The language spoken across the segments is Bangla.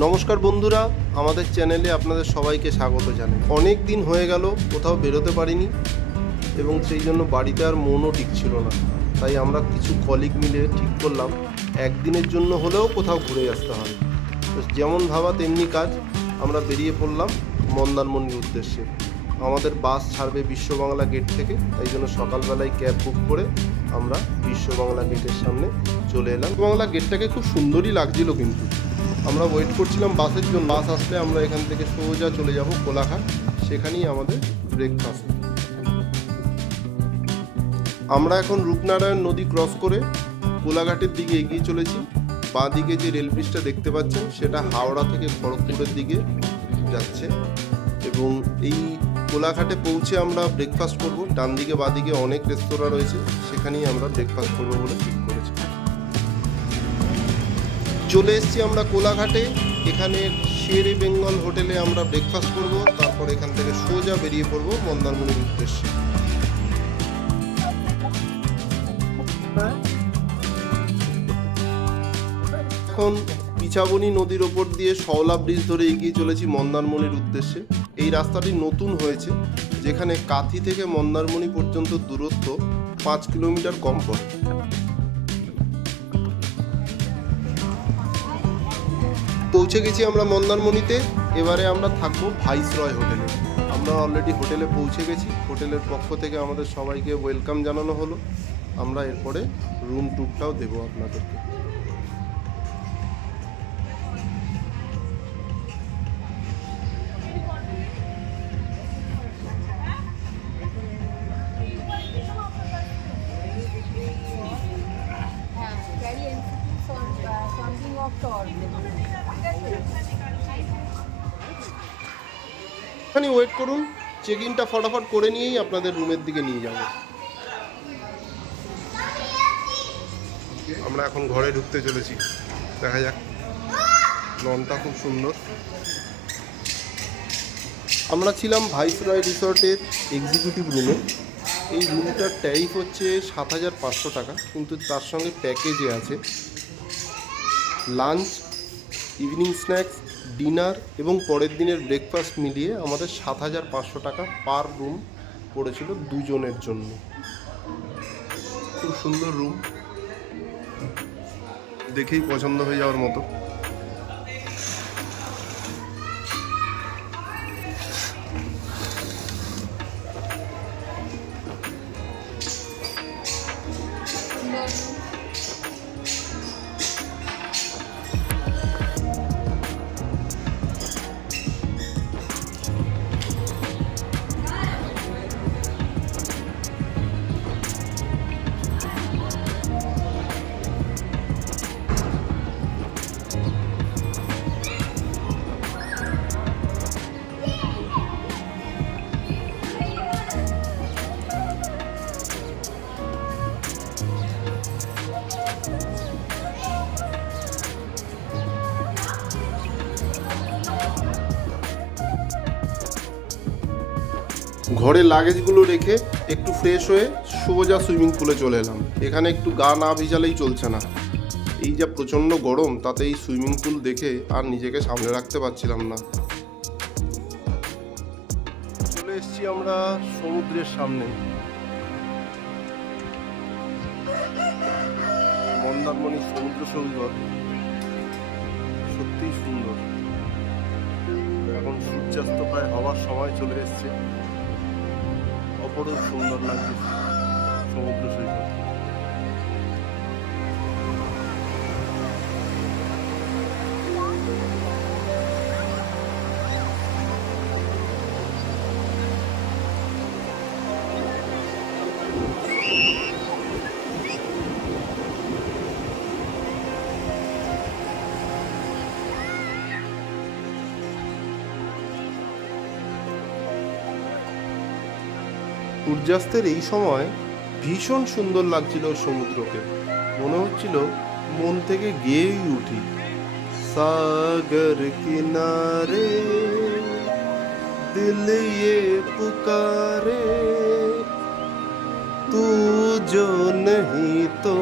নমস্কার বন্ধুরা, আমাদের চ্যানেলে আপনাদের সবাইকে স্বাগত জানাই। অনেক দিন হয়ে গেল কোথাও বেরোতে পারিনি এবং সেই জন্য বাড়িতে আর মনও টিকছিল না। তাই আমরা কিছু কলিগ মিলে ঠিক করলাম একদিনের জন্য হলেও কোথাও ঘুরে আসতে হবে। তো যেমন ভাবা তেমনি কাজ, আমরা বেরিয়ে পড়লাম মন্দারমণির উদ্দেশ্যে। আমাদের বাস ছাড়বে বিশ্ববাংলা গেট থেকে, তাই জন্য সকালবেলায় ক্যাব বুক করে আমরা বিশ্ববাংলা গেটের সামনে চলে এলাম। বাংলা গেটটাকে খুব সুন্দরই লাগছিল, কিন্তু আমরা ওয়েট করছিলাম বাসের জন্য। বাস আসলে আমরা এখান থেকে সোজা চলে যাব কোলাঘাট, সেখানেই আমাদের ব্রেকফাস্ট। আমরা এখন রূপনারায়ণ নদী ক্রস করে কোলাঘাটের দিকে এগিয়ে চলেছি। বাঁ দিকে যে রেল ব্রিজটা দেখতে পাচ্ছেন সেটা হাওড়া থেকে খড়গপুরের দিকে যাচ্ছে এবং এই কোলাঘাটে পৌঁছে আমরা ব্রেকফাস্ট করব। ডান দিকে বাঁ দিকে অনেক রেস্তোরাঁ রয়েছে, সেখানেই আমরা ব্রেকফাস্ট করবো বলে ঠিক করেছি। চলে এসেছি আমরা কোলাঘাটে। এখানে শেরে বেঙ্গল হোটেলে আমরা ব্রেকফাস্ট করব, তারপর এখান থেকে সোজা বেরিয়ে পড়ব মন্দারমণির উদ্দেশ্যে। এখন পিছাবনি নদীর ওপর দিয়ে শওলা ব্রিজ ধরে এগিয়ে চলেছি মন্দারমণির উদ্দেশ্যে। এই রাস্তাটি নতুন হয়েছে, যেখানে কাথি থেকে মন্দারমণি পর্যন্ত দূরত্ব 5 কিলোমিটার কম পড়ে। পৌঁছে গেছি আমরা মন্দারমণিতে। এবারে আমরা থাকবো ভাইসরয় হোটেলে। আমরা অলরেডি হোটেলে পৌঁছে গেছি। হোটেলের পক্ষ থেকে আমাদের সবাইকে ওয়েলকাম জানানো হলো। আমরা এরপরে রুম ট্যুরটাও দেবো আপনাদেরকে। এখানে ওয়েট করুন, চেক ইনটা ফটাফট করে নিয়েই আপনাদের রুমের দিকে নিয়ে যাব। আমরা এখন ঘরে ঢুকতে চলেছি, দেখা যাক। লনটা খুব সুন্দর। আমরা ছিলাম ভাইসরয় রিসর্টের এক্সিকিউটিভ রুমে। এই রুমটার ট্যারিফ হচ্ছে 7,500 টাকা, কিন্তু তার সঙ্গে প্যাকেজে আছে লাঞ্চ, ইভিনিং স্ন্যাক্স, ডিনার এবং পরের দিনের ব্রেকফাস্ট মিলিয়ে আমাদের 7,500 টাকা পার রুম পড়েছিল দুজনের জন্য। খুব সুন্দর রুম, দেখেই পছন্দ হয়ে যাওয়ার মতো। ঘরে লাগেজগুলো রেখে একটু ফ্রেশ হয়ে সোজা সুইমিং পুলে চলে এলাম। এখানে একটু গা না ভিজালেই চলছে না। এই যা প্রচণ্ড গরম, তাতে এই সুইমিং পুল দেখে আর নিজেকে সামলে রাখতে পারছিলাম না। চলে এসেছি আমরা সমুদ্রের সামনে। মন্দারমণি সমুদ্র সৈকত সত্যিই সুন্দর। এখন সূর্যাস্ত প্রায় হওয়ার সময় চলে এসছে। অপরূপ সুন্দর লাগছে সমুদ্র সৈকত। সূর্যাস্তের এই সময় ভীষণ সুন্দর লাগছিল সমুদ্রকে। মনে হচ্ছিল মন থেকে গেয়েই উঠি, সাগর কিনারে দিল ये पुकारे तू जो नहीं तो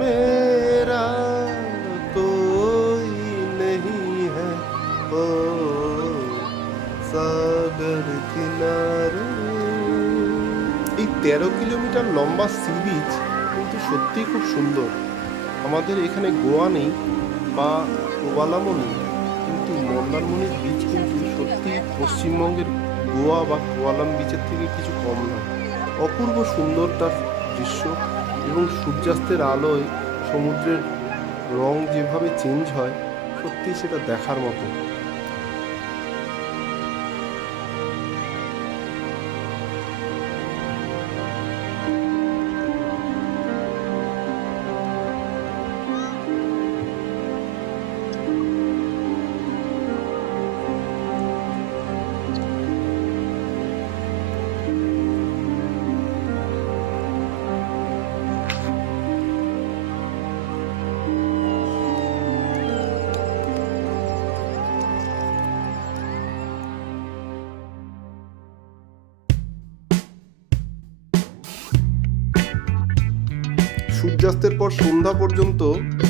मेरा कोई नहीं है। সাগর কিনারে। এই 13 কিলোমিটার লম্বা সি বিচ কিন্তু সত্যিই খুব সুন্দর। আমাদের এখানে গোয়া নেই বা কোভালামও নেই, কিন্তু মন্দারমণির বিচ কিন্তু সত্যি পশ্চিমবঙ্গের গোয়া বা কোয়ালাম বিচের থেকে কিছু কম নয়। অপূর্ব সুন্দর তার দৃশ্য, এবং সূর্যাস্তের আলোয় সমুদ্রের রং যেভাবে চেঞ্জ হয়, সত্যি সেটা দেখার মতো। সূর্যাস্তের পর সন্ধ্যা পর্যন্ত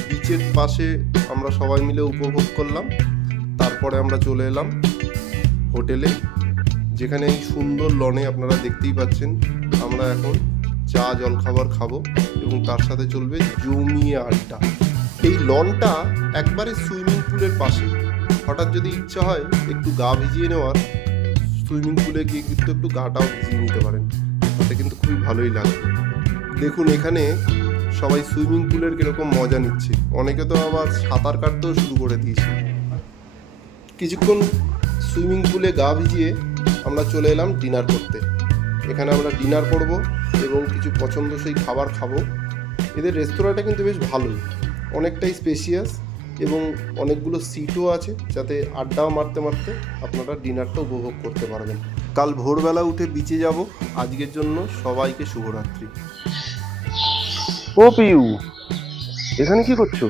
বিচের পাশে আমরা সবাই মিলে উপভোগ করলাম। তারপরে আমরা চলে এলাম হোটেলে, যেখানে এই সুন্দর লনে আপনারা দেখতেই পাচ্ছেন আমরা এখন চা জলখাবার খাবো এবং তার সাথে চলবে জমিয়ে আড্ডা। এই লনটা একবারে সুইমিং পুলের পাশে। হঠাৎ যদি ইচ্ছা হয় একটু গা ভিজিয়ে নেওয়ার, সুইমিং পুলে গিয়ে কিন্তু একটু গাটাও ভিজিয়ে নিতে পারেন, তাতে কিন্তু খুবই ভালোই লাগবে। দেখুন এখানে সবাই সুইমিং পুলের কিরকম মজা নিচ্ছে, অনেকে তো আবার সাঁতার কাটতেও শুরু করে দিয়েছে। কিছুক্ষণ সুইমিং পুলে গা ভিজিয়ে আমরা চলে এলাম ডিনার করতে। এখানে আমরা ডিনার করব এবং কিছু পছন্দসই খাবার খাবো। এদের রেস্তোরাঁটা কিন্তু বেশ ভালোই, অনেকটাই স্পেশিয়াস এবং অনেকগুলো সিটও আছে, যাতে আড্ডাও মারতে মারতে আপনারা ডিনারটা উপভোগ করতে পারবেন। কাল ভোরবেলা উঠে বিচে যাব। আজকের জন্য সবাইকে শুভরাত্রি। ও পিউ, এখানে কি করছো?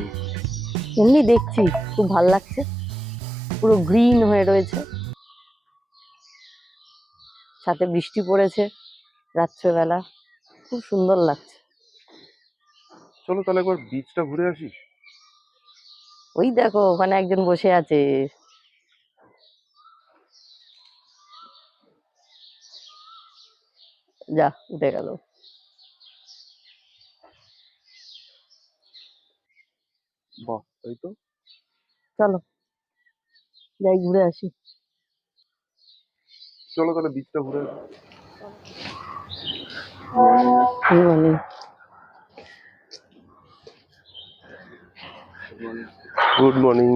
এমনি দেখছি, খুব ভাল লাগছে, পুরো গ্রিন হয়ে রয়েছে, সাথে বৃষ্টি পড়েছে রাত্রেবেলা, খুব সুন্দর লাগছে। চলো তাহলে একবার বিচটা ঘুরে আসি। ওই দেখো ওখানে একজন বসে আছে, যা উঠে গেল। বাহ, তাই তো। চলো যাই ঘুরে আসি। চলো তাহলে বিচটা ঘুরে আসি। মানে গুড মর্নিং।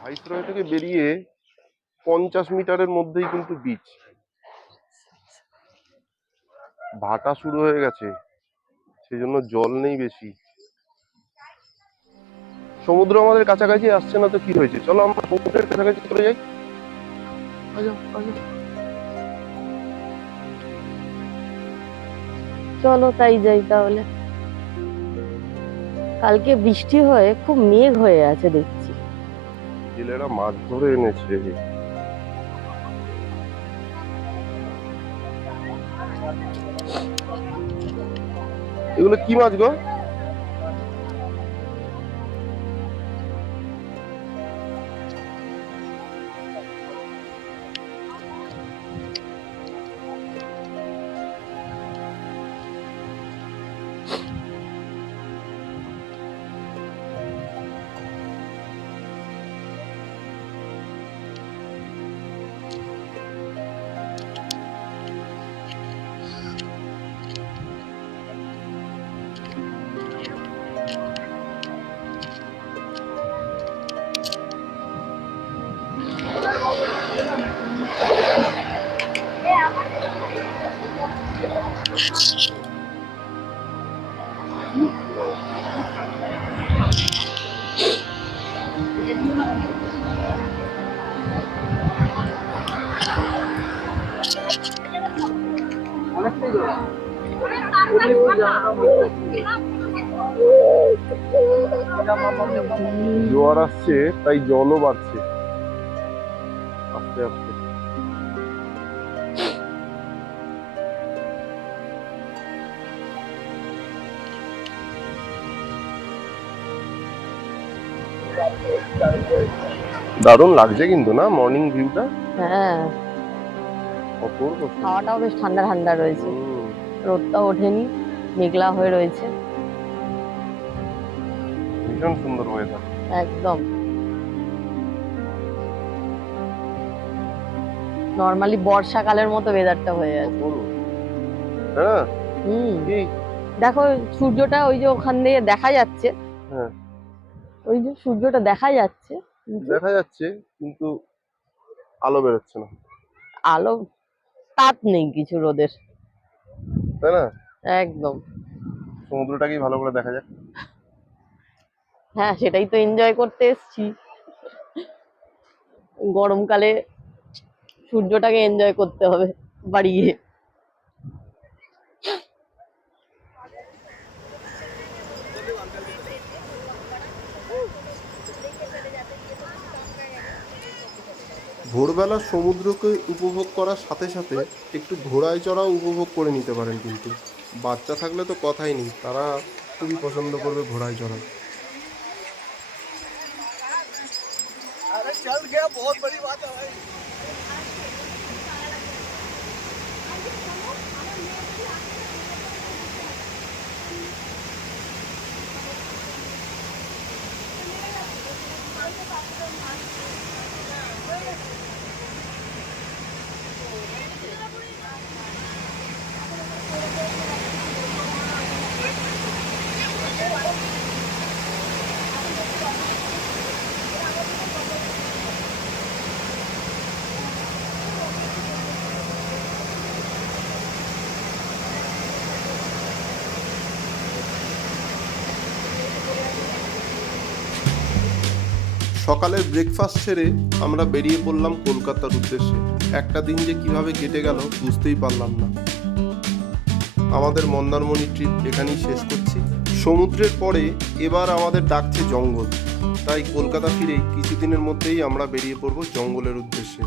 ভাইসরয় থেকে বেরিয়ে 50 মিটারের মধ্যেই কিন্তু বিচ। ভাটা শুরু হয়ে গেছে, সেই জন্য জল নেই বেশি। সমুদ্র আমাদের কাছাকাছি আসছে না তো কি হয়েছে, চলো আমরা সমুদ্রের কাছাকাছি চলে যাই। চলো তাই যাই তাহলে। কালকে বৃষ্টি হয়ে খুব মেঘ হয়ে আছে দেখছি। জেলেরা মাছ ধরে এনেছে। এগুলো কি মাছ গো? জোয়ার আসছে তাই জলও বাড়ছে আস্তে আস্তে। দারুণ লাগছে কিন্তু না মর্নিং ভিউটা, হ্যাঁ, অপূর্ব সুন্দর। হাওয়াটাও বেশ ঠান্ডা ঠান্ডা রয়েছে, রোদটা ওঠেনি, মেঘলা হয়ে রয়েছে, ভীষণ সুন্দর ওয়েদার একদম। নর্মালি বর্ষাকালের মতো ওয়েদারটা হয়ে আছে। হ্যাঁ কি দেখো সূর্যটা ওই যে ওখান দিয়ে দেখা যাচ্ছে, হ্যাঁ ওই যে সূর্যটা দেখা যাচ্ছে, দেখা যাচ্ছে কিন্তু আলো বেরোচ্ছে না, আলো তাপ নেই কিছু রোদের, তাই না? একদম। সমুদ্রটাকেই ভালো করে দেখা যাক। হ্যাঁ, সেটাই তো এনজয় করতে এসেছি, গরমকালে সূর্যটাকে এনজয় করতে হবে বাড়ি গিয়ে। ভোরবেলা সমুদ্রকে উপভোগ করার সাথে সাথে একটু ঘোড়ায় চড়াও উপভোগ করে নিতে পারেন, কিন্তু বাচ্চা থাকলে তো কথাই নেই, তারা খুবই পছন্দ করবে ঘোড়ায় চড়া। সকালের ব্রেকফাস্ট সেরে আমরা বেরিয়ে পড়লাম কলকাতার উদ্দেশ্যে। একটা দিন যে কিভাবে কেটে গেল বুঝতেই পারলাম না। আমাদের মন্দারমণি ট্রিপ এখানেই শেষ করছি। সমুদ্রের পরে এবার আমাদের ডাকছে জঙ্গল, তাই কলকাতা ফিরেই কিছুদিনের মধ্যেই আমরা বেরিয়ে পড়ব জঙ্গলের উদ্দেশ্যে।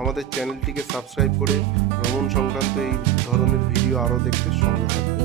আমাদের চ্যানেলটিকে সাবস্ক্রাইব করে ভ্রমণ সংক্রান্ত এই ধরনের ভিডিও আরও দেখতে সঙ্গে থাকবে।